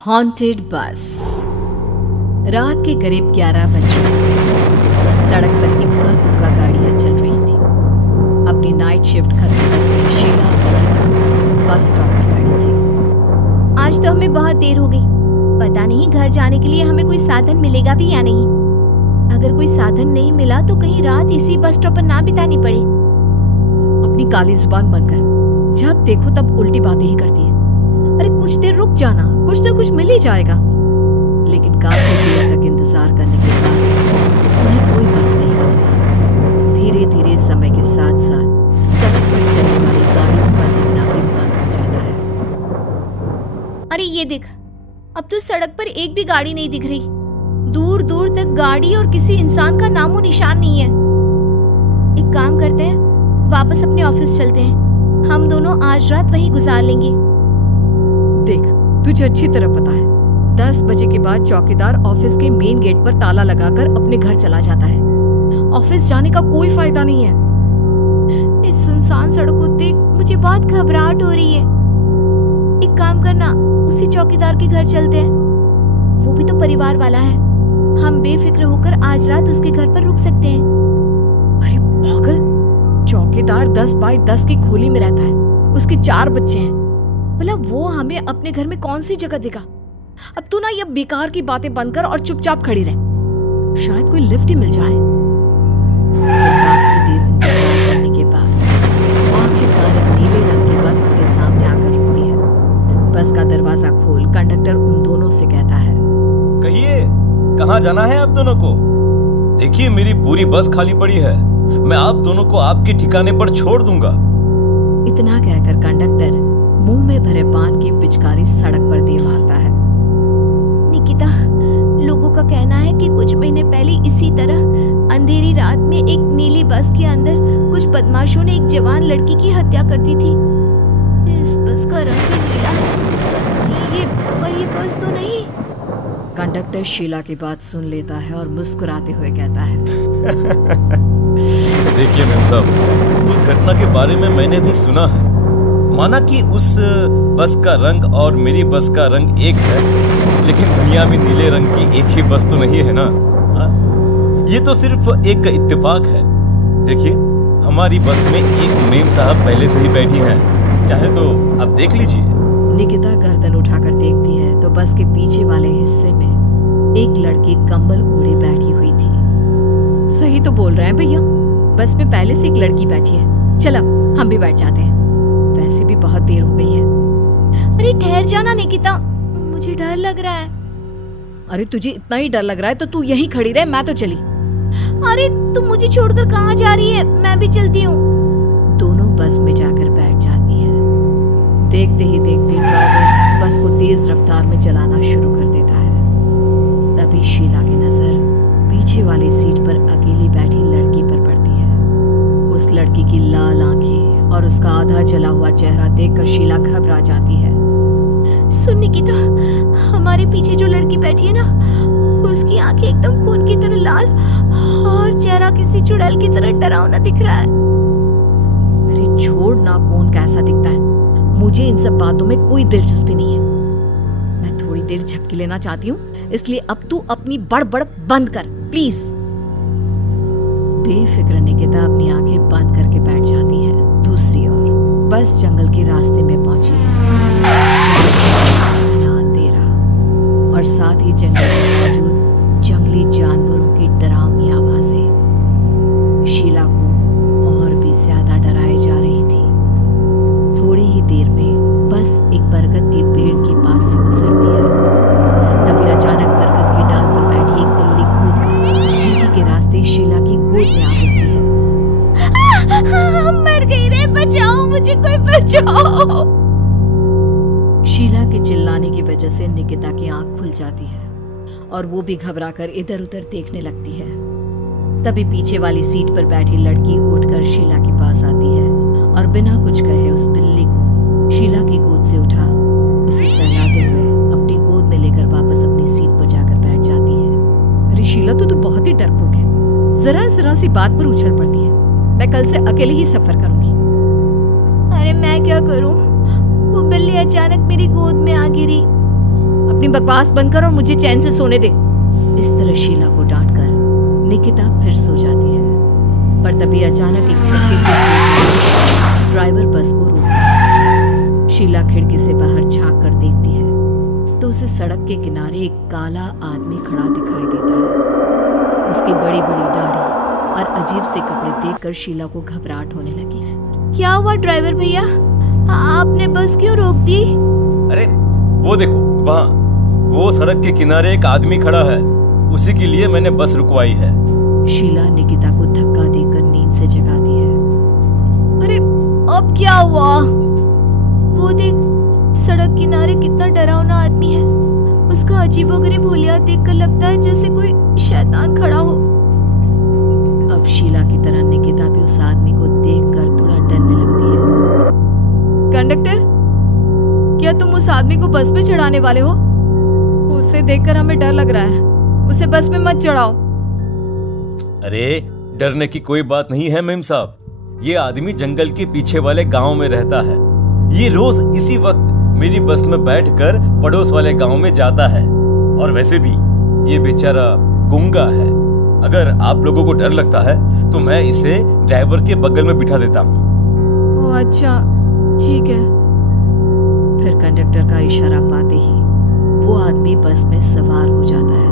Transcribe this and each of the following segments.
Haunted बस। रात के करीब 11 बज रहे थे। सड़क पर इक्का दुक्का गाड़ियां चल रही थी। अपनी नाइट शिफ्ट खत्म करके शीला और निकिता बस स्टॉप पर खड़ी थी। आज तो हमें बहुत देर हो गई। पता नहीं घर जाने के लिए हमें कोई साधन मिलेगा भी या नहीं। अगर कोई साधन नहीं मिला तो कहीं रात इसी बस स्टॉप पर ना बितानी पड़े। अपनी काली जुबान बंद कर। जब देखो तब उल्टी बातें ही करती है। अरे कुछ देर रुक जाना, कुछ ना कुछ मिल ही जाएगा। लेकिन काफी देर तक इंतजार करने के बाद उन्हें कोई बस नहीं मिलती। धीरे धीरे समय के साथ साथ सड़क पर चलने वाली गाड़ियों का दिखना भी बंद हो जाता है। अरे ये देख, अब तो सड़क पर एक भी गाड़ी नहीं दिख रही। दूर दूर तक गाड़ी और किसी इंसान का नामो निशान नहीं है। एक काम करते हैं, वापस अपने ऑफिस चलते हैं। हम दोनों आज रात वहीं गुजार लेंगे। देख, तुझे अच्छी तरह पता है 10 बजे के बाद चौकीदार ऑफिस के मेन गेट पर ताला लगाकर अपने घर चला जाता है। ऑफिस जाने का कोई फायदा नहीं है। इस सुनसान सड़क को देख मुझे बहुत घबराहट हो रही है। एक काम करना, उसी चौकीदार के घर चलते हैं। वो भी तो परिवार वाला है। हम बेफिक्र होकर आज रात उसके घर पर रुक सकते हैं। अरे पागल, चौकीदार 10 बाय 10 की खोली में रहता है। उसके 4 बच्चे हैं। भला वो हमें अपने घर में कौन सी जगह देगा। अब तू ना ये बेकार की बातें बंद कर और चुपचाप खड़ी रह। शायद कोई लिफ्ट ही मिल जाए। काफी देर इंतजार करने के बाद आखिरकार एक नीले रंग की बस उनके सामने आकर रुकती है। बस का दरवाजा खोल कंडक्टर उन दोनों से कहता है, कहिए कहाँ जाना है आप दोनों को? देखिए मेरी पूरी बस खाली पड़ी है। मैं आप दोनों को आपके ठिकाने पर छोड़ दूंगा। इतना कहकर कंडक्टर मुंह में भरे पान की पिचकारी सड़क पर दे मारता है। निकिता, लोगों का कहना है कि कुछ महीने पहले इसी तरह अंधेरी रात में एक नीली बस के अंदर कुछ बदमाशों ने एक जवान लड़की की हत्या कर दी थी। इस बस का रंग भी नीला है। ये वही बस तो नहीं? कंडक्टर शीला की बात सुन लेता है और मुस्कुराते हुए कहता है, देखिए मैम साहब, उस घटना के बारे में मैंने भी सुना है। माना कि उस बस का रंग और मेरी बस का रंग एक है, लेकिन दुनिया में नीले रंग की एक ही बस तो नहीं है ना। ये तो सिर्फ एक इत्तेफाक है। देखिए हमारी बस में एक मेम साहब पहले से ही बैठी हैं। चाहे तो आप देख लीजिए। निकिता गर्दन उठाकर देखती है तो बस के पीछे वाले हिस्से में एक लड़की कंबल ओढ़े बैठी हुई थी। सही तो बोल रहे हैं भैया, बस में पहले से एक लड़की बैठी है। चल अब हम भी बैठ जाते हैं, वैसे भी बहुत देर हो गई है। अरे ठहर जाना निकिता, मुझे डर लग रहा है। अरे तुझे इतना ही डर लग रहा है तो तू यहीं खड़ी रहे, मैं तो चली। अरे तुम मुझे छोड़कर कहाँ जा रही है? मैं भी चलती हूँ। दोनों बस में जाकर बैठ जाती हैं। देखते ही देखते ड्राइवर बस को तेज रफ्तार में चलाना शुरू कर देता है। तभी शीला की नजर पीछे वाली सीट पर अकेली बैठी लड़की पर पड़ती है। उस लड़की की लाल आंखें और उसका आधा जला हुआ चेहरा देखकर शीला घबरा जाती है। सुन निकिता, हमारे पीछे जो लड़की बैठी है ना, उसकी आंखें एकदम खून की तरह लाल और चेहरा किसी चुड़ैल की तरह डरावना दिख रहा है। अरे छोड़ ना, कौन कैसा दिखता है। मुझे इन सब बातों में कोई दिलचस्पी नहीं है। मैं थोड़ी देर झपकी लेना चाहती हूँ, इसलिए अब तू अपनी बड़बड़ बंद कर प्लीज। बेफिक्र निकिता अपनी आंखें बंद करके बैठ जाती है। दूसरी ओर बस जंगल के रास्ते में पहुंची है। घना अंधेरा और साथ ही जंगल में मौजूद जंगली जानवरों की डरावनी आवाजें शीला को और भी ज्यादा डराए जा रही थी। थोड़ी ही देर में बस एक बरगद के पेड़ के पास से गुजरती है। तभी अचानक बरगद की डाल पर बैठी एक बिल्ली कूदकर खिड़की के रास्ते शीला की गोद में आ गिरती है। मर गई रे, बचाओ मुझे, कोई बचाओ। शीला के चिल्लाने की वजह से निकिता की आंख खुल जाती है और वो भी घबराकर इधर उधर देखने लगती है। तभी पीछे वाली सीट पर बैठी लड़की उठकर शीला के पास आती है और बिना कुछ कहे उस बिल्ली को शीला की गोद से उठा उसे सहलाते हुए अपनी गोद में लेकर वापस अपनी सीट पर जाकर बैठ जाती है। अरे शीला, तू तो बहुत ही डरपोक है। जरा जरा सी बात पर उछल पड़ती है। मैं कल से अकेले ही सफर करूंगी। अरे मैं क्या करूं? वो बिल्ली अचानक मेरी गोद में आ गिरी। अब अपनी बकवास बंद कर और मुझे चैन से सोने दे। इस तरह शीला को डांटकर निकिता फिर सो जाती है। पर तभी अचानक एक झटके से ड्राइवर बस को रोकता है। शीला खिड़की से बाहर झांक कर देखती है तो उसे सड़क के किनारे एक काला आदमी खड़ा दिखाई देता है। उसकी बड़ी बड़ी दाढ़ी और अजीब से कपड़े देखकर शीला को घबराहट होने लगी। क्या हुआ ड्राइवर भैया, आपने बस क्यों रोक दी? अरे वो देखो, वहाँ वो सड़क के किनारे एक आदमी खड़ा है, उसी के लिए मैंने बस रुकवाई है। शीला निकिता को धक्का देकर नींद से जगाती है। अरे अब क्या हुआ? वो देख, सड़क किनारे कितना डरावना आदमी है। उसका अजीबोगरीब हुलिया देखकर लगता है जैसे कोई शैतान खड़ा हो। अब शीला की तरह निकिता भी उस आदमी को देखकर थोड़ा डरने लगती है। कंडक्टर, क्या तुम उस आदमी को बस में चढ़ाने वाले हो? उसे देखकर हमें डर लग रहा है, उसे बस में मत चढ़ाओ। अरे डरने की कोई बात नहीं है मेम साहब। ये आदमी जंगल के पीछे वाले गांव में रहता है। ये रोज इसी वक्त मेरी बस में बैठकर पड़ोस वाले गांव में जाता है। और वैसे भी ये बेचारा गूंगा है। अगर आप लोगों को डर लगता है तो मैं इसे ड्राइवर के बगल में बिठा देता हूँ। ओह अच्छा, ठीक है। फिर कंडक्टर का इशारा पाते ही वो आदमी बस में सवार हो जाता है।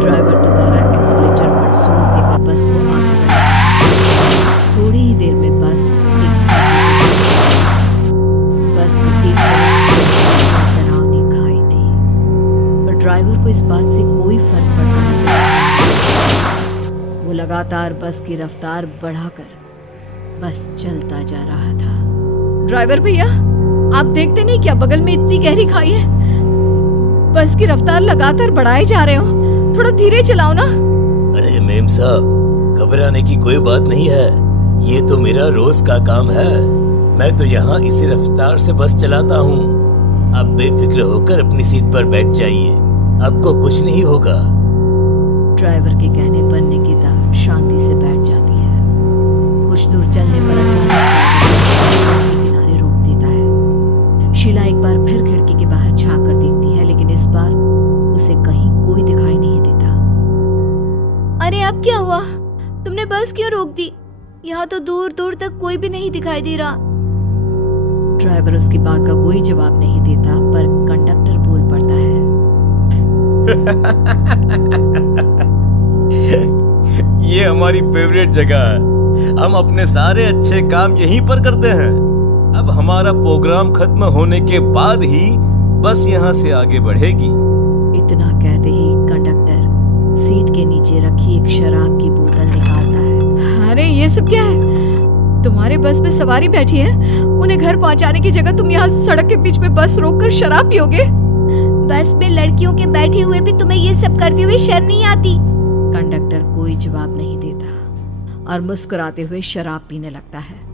ड्राइवर दोबारा एक्सीलेटर पर जोर देकर बस को आगे बढ़ाता है। थोड़ी ही देर में बस एक घाटी पर चढ़ती है। बस की एक तरफ गहरी और डरावनी खाई थी, पर ड्राइवर को इस बात से कोई फर्क पड़ता नजर नहीं आया। वो लगातार बस की रफ्तार बढ़ाकर बस चलता जा रहा था। ड्राइवर भैया, आप देखते नहीं क्या बगल में इतनी गहरी खाई है? बस की रफ्तार लगातार बढ़ाए जा रहे हो, थोड़ा धीरे चलाओ ना। अरे मेम साहब, घबराने की कोई बात नहीं है। ये तो मेरा रोज का काम है। मैं तो यहाँ इसी रफ्तार से बस चलाता हूँ। आप बेफिक्र होकर अपनी सीट पर बैठ जाइए, आपको कुछ नहीं होगा। ड्राइवर के कहने पर निकिता शांति से बैठ जाती है। कुछ दूर चलने पर अचानक ड्राइवर बस को सड़क के किनारे रोक देता है। शीला एक बार फिर खिड़की के बाहर झांक कर देखती है, लेकिन इस बार उसे कहीं कोई दिखाई नहीं देता। अरे अब क्या हुआ? तुमने बस क्यों रोक दी? यहाँ तो दूर दूर तक कोई भी नहीं दिखाई दे रहा। ड्राइवर उसकी बात का कोई जवाब नहीं देता, पर कंडक्टर बोल पड़ता है। ये हमारी फेवरेट जगह है। हम अपने सारे अच्छे काम यहीं पर करते हैं। अब हमारा प्रोग्राम खत्म होने के बाद ही बस यहाँ से आगे बढ़ेगी। इतना कहते ही कंडक्टर सीट के नीचे रखी एक शराब की बोतल निकालता है। अरे ये सब क्या है? तुम्हारे बस में सवारी बैठी है, उन्हें घर पहुंचाने की जगह तुम यहाँ सड़क के बीच में बस रोककर शराब पियोगे? बस में लड़कियों के बैठे हुए भी तुम्हें ये सब करते हुए शर्म नहीं आती? कंडक्टर कोई जवाब नहीं देता और मुस्कुराते हुए शराब पीने लगता है।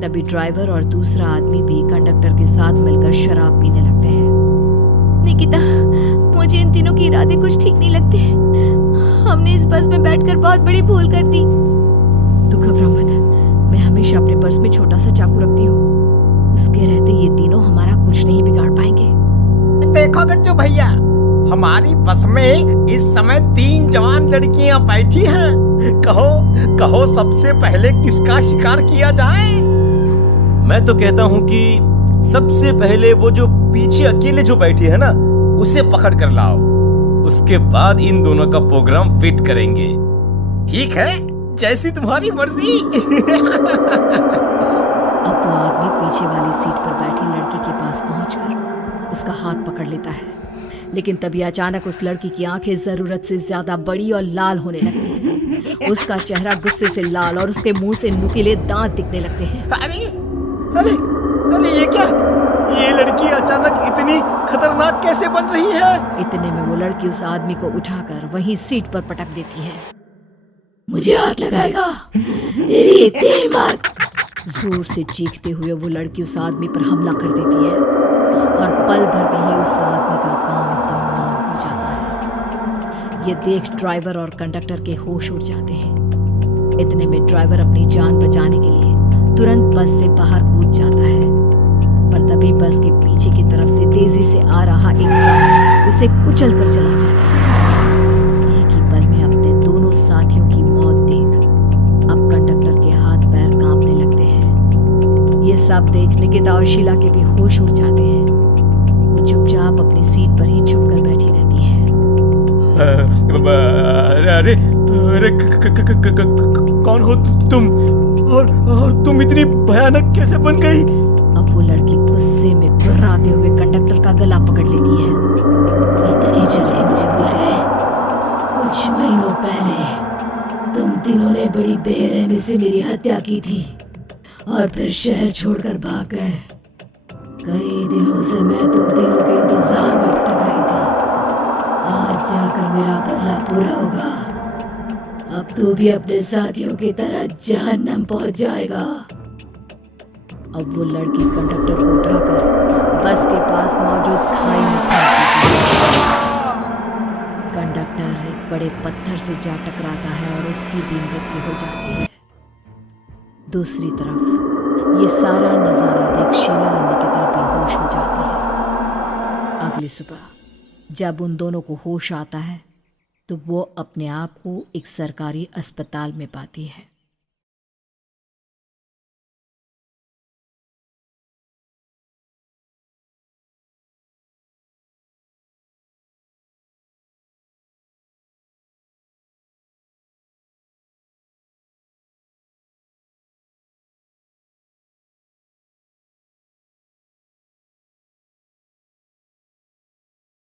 तभी ड्राइवर और दूसरा आदमी भी कंडक्टर के साथ मिलकर शराब पीने लगते हैं। निकिता, मुझे इन तीनों के इरादे कुछ ठीक नहीं लगते। हमने इस बस में बैठकर बहुत बड़ी भूल कर दी। तू घबरा मत, मैं हमेशा अपने पर्स में छोटा सा चाकू रखती हूँ। उसके रहते ये तीनों हमारा कुछ नहीं बिगाड़ पाएंगे। देखो गज्जू भैया, हमारी बस में इस समय 3 जवान लड़कियां बैठी हैं। कहो सबसे पहले किसका शिकार किया जाए? मैं तो कहता हूँ कि सबसे पहले वो जो पीछे अकेले जो बैठी है ना, उसे पकड़ कर लाओ। उसके बाद इन दोनों का प्रोग्राम फिट करेंगे। ठीक है, जैसी तुम्हारी मर्जी। अब वो आदमी पीछे वाली सीट पर बैठी लड़की के पास पहुंचकर उसका हाथ पकड़ लेता है, लेकिन तभी अचानक उस लड़की की आंखें जरूरत से ज्यादा बड़ी और लाल होने लगती हैं। उसका चेहरा गुस्से से लाल और उसके मुंह से नुकीले दांत दिखने लगते हैं। अरे अरे अरे ये क्या? ये लड़की अचानक इतनी खतरनाक कैसे बन रही है? इतने में वो लड़की उस आदमी को उठाकर वहीं सीट पर पटक देती है। मुझे हाथ लगाएगा, तेरी इतनी हिम्मत! जोर से चीखते हुए वो लड़की उस आदमी पर हमला कर देती है और पल भर में ही उस आदमी का काम तमाम हो जाता है। ये देख ड्राइवर और कंडक्टर के होश उड़ जाते हैं। इतने में ड्राइवर अपनी जान बचाने के लिए तुरंत बस से बाहर कूद जाता है, पर तभी तभी बस के पीछे की तरफ से तेजी से आ रहा एक ट्रक उसे कुचल कर चला जाता है। एक ही पल में अपने दोनों साथियों की मौत देख अब कंडक्टर के हाथ पैर कांपने लगते हैं। ये सब देख निकिता और शीला के भी होश उड़ जाते हैं। वो चुपचाप अपनी सीट पर ही छुप कर बैठी रहती है। अरे अरे कौन हो तुम और तुम इतनी भयानक कैसे बन गई? अब वो लड़की गुस्से में गुर्राते हुए कंडक्टर का गला पकड़ लेती है। इतनी जल्दी मुझे भूल गए? कुछ महीनों पहले तुम तीनों ने बड़ी बेरहमी से मेरी हत्या की थी और फिर शहर छोड़कर भाग गए। कई दिनों से मैं तुम तीनों के इंतजार में भटक रही थी। आज जाकर मेरा बदला पूरा होगा। अब तू भी अपने साथियों की तरह जहन्नम पहुंच जाएगा। अब वो लड़की कंडक्टर को उठाकर बस के पास मौजूद खाई में फेंक देती है। कंडक्टर एक बड़े पत्थर से जा टकराता है और उसकी भी मृत्यु हो जाती है। दूसरी तरफ ये सारा नजारा देख शीला और निकिता बेहोश हो जाती है। अगली सुबह जब उन दोनों को होश आता है तो वो अपने आप को एक सरकारी अस्पताल में पाती है।